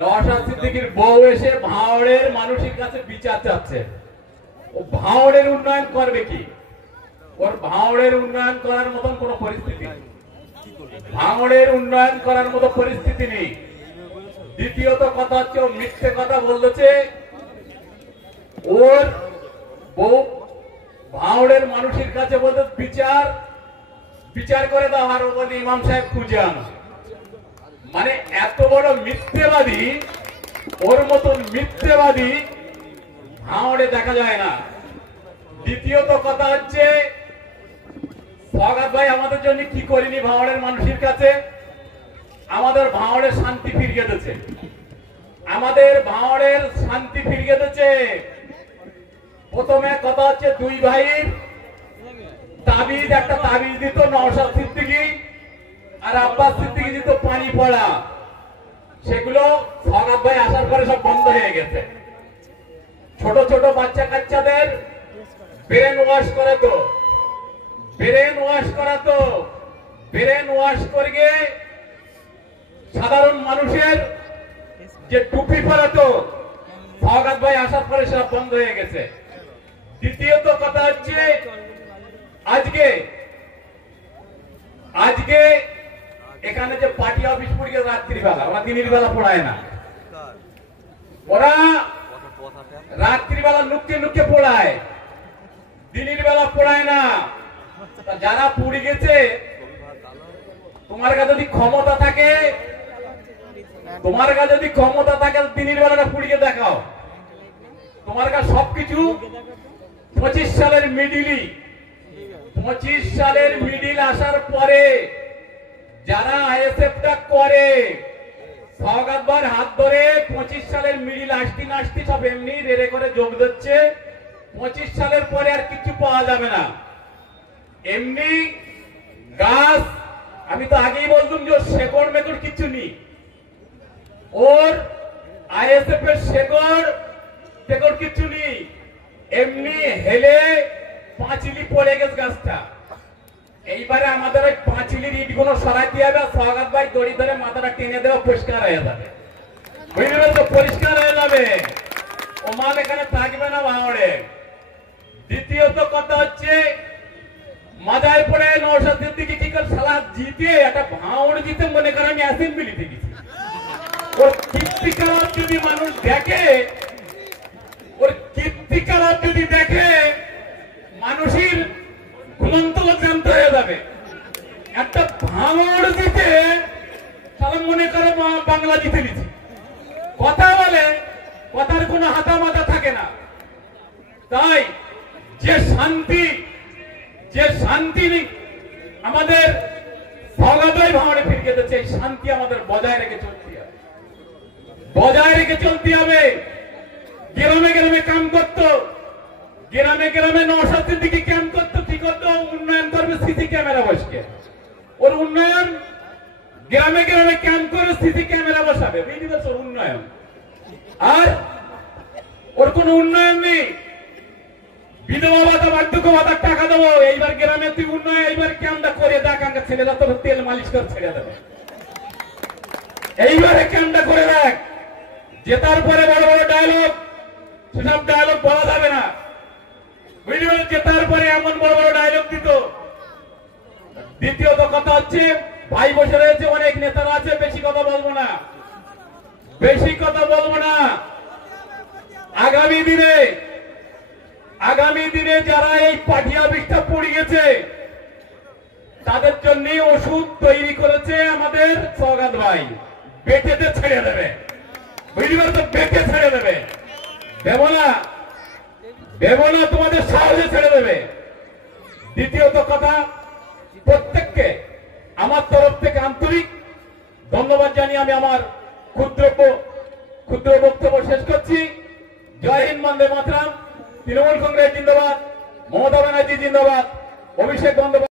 নওশাদ সিদ্দিকীর বউ এসে ভাওড়ের মানুষের কাছে বিচার চাচ্ছে। ও ভাওড়ের উন্নয়ন করবে কি? ওর ভাওড়ের উন্নয়ন করার মতন কোন পরিস্থিতি নেই। ভাঙড়ের উন্নয়ন করার মতো পরিস্থিতি নেই। দ্বিতীয়ত কথা হচ্ছে ও মিথ্যে কথা বলতেছে। ওর বউ ভাঙড়ের মানুষের কাছে বলতে বিচার করে দাও, আর ও বলে ইমাম সাহেব খুঁজে আনো। মানে এত বড় মিথ্যেবাদী, ওর মতন মিথ্যেবাদী ভাঙড়ে দেখা যায় না। দ্বিতীয়ত কথা হচ্ছে ফরহাদ ভাই আমাদের জন্য কি করেনি ভাঙড়ের মানুষের কাছে? আমাদের ভাঙড়ের শান্তি ফিরিয়ে দিয়েছে, আমাদের ভাঙড়ের শান্তি ফিরিয়ে দিয়েছে। প্রথমে কথা হচ্ছে দুই ভাইয়ের তাবিজ, একটা তাবিজ দিত নওশাদ সিদ্দিকী আর আব্বাস সিদ্দিকী দিত পানি পড়া, সেগুলো ফরহাদ ভাই আসার পরে সব বন্ধ হয়ে গেছে। ছোট ছোট বাচ্চা কাচ্চাদের ব্রেন ওয়াশ করাতো, ব্রেন ওয়াশ করে সাধারণ মানুষের যে টুপি পরাতো, ফরহাদ ভাই আসার পরে সব বন্ধ হয়ে গেছে। দ্বিতীয়ত কথা হচ্ছে আজকে এখানে যে পার্টি অফিস পড়িয়ে রাত্রিবেলা, ওরা দিনের বেলা পড়ায় না, ওরা রাত্রিবেলা লুকিয়ে পড়ায়, দিনের বেলা পড়ায় না। যারা পুড়ে গেছে, তোমার কাছে যদি ক্ষমতা থাকে, দিনের বেলাটা পুড়িয়ে দেখাও। তোমার কাছে সবকিছু 25 সালের মিডিল আসার পরে যারা আইএসএফটা করে, ফরহাদ ভাইয়ের হাত ধরে 25 সালের মিডিল আসতে সব এমনি রেড়ে করে যোগ দিচ্ছে। 25 সালের পরে আর কিছু পাওয়া যাবে না। এমনি গাছ, আমি তো আগেই বলতুম যে শেকড় মেকড় কিছু নেই, ওর আইএসএফ এর শেকড় কিছু নেই, এমনি হেলে পাঁচিলি পড়ে গেছে গাছটা। এইবারে আমাদের ওই পাঁচিলির ইট গুলো সরাইতে হবে, ফরহাদ ভাই দড়ি ধরে মাথাটা টেনে দেওয়া, পরিষ্কার হয়ে যাবে। বুঝলেন তো? পরিষ্কার হয়ে যাবে, ও মাল এখানে থাকবে না ভাঙড়ে। দ্বিতীয়ত কথা হচ্ছে মাজায় পড়ে নওশাদ সিদ্দিকী কি করে সালা জিতে, একটা ভাঙড় জিতে মনে করে আমি অ্যাসেম্বলিতে গেছি। ওর কীর্তিকলাপ যদি মানুষ দেখে, মানুষের ঘুমন্ত জানতে হয়ে যাবে। একটা ভাঙড় জিতে তাহলে মনে করে বাংলা জিতে নিচ্ছে। কথা বলে, কথার কোনো হাতা মাথা থাকে না। তাই যে শান্তি আমাদের ফরহাদ ভাই ভাঙড়ে ফিরিয়ে দিচ্ছে, এই শান্তি আমাদের বজায় রেখে চলতে হবে। গ্রামে কাম করতো, গ্রামে নওশাদ সিদ্দিকী ক্যাম্প করতো, কি করতো? উন্নয়ন করবে সিসি ক্যামেরা বসকে। ওর উন্নয়ন গ্রামে ক্যাম্প করে সিসি ক্যামেরা বসাবে, ওর উন্নয়ন। আর ওর কোন উন্নয়ন নেই। বিধবা ভাতা, বার্ধক্য ভাতার টাকা দেবো, এইবার গ্রামে তুই উন্নয়ন, এইবার ক্যাম্পটা করে দেখ, আমাকে ছেড়ে যাতে তেল মালিশ করে ছেড়ে দেবে। এইবারে ক্যাম্পটা করে দেখ। জেতার পরে বড় বড় ডায়লগ, সেসব ডায়লগ বলা যাবে না। বুঝলেন? জেতার পরে এমন বড় বড় ডায়লগ দিত। দ্বিতীয়ত কথা হচ্ছে ভাই বসে রয়েছে, অনেক নেতারা আছে, বেশি কথা বলবো না। আগামী দিনে যারা এই পার্টি অফিসটা পড়ে গেছে, তাদের জন্য ওষুধ তৈরি করেছে আমাদের ফরহাদ ভাই। বেটেতে ছেড়ে দেবে, বুঝলেন তো? বেটে ছেড়ে দেবে, দেব না, তোমাদের সহজে ছেড়ে দেবে। দ্বিতীয়ত কথা, প্রত্যেককে আমার তরফ থেকে আন্তরিক ধন্যবাদ জানিয়ে আমি আমার ক্ষুদ্র বক্তব্য শেষ করছি। জয় হিন্দ, বন্দে মাতরম। তৃণমূল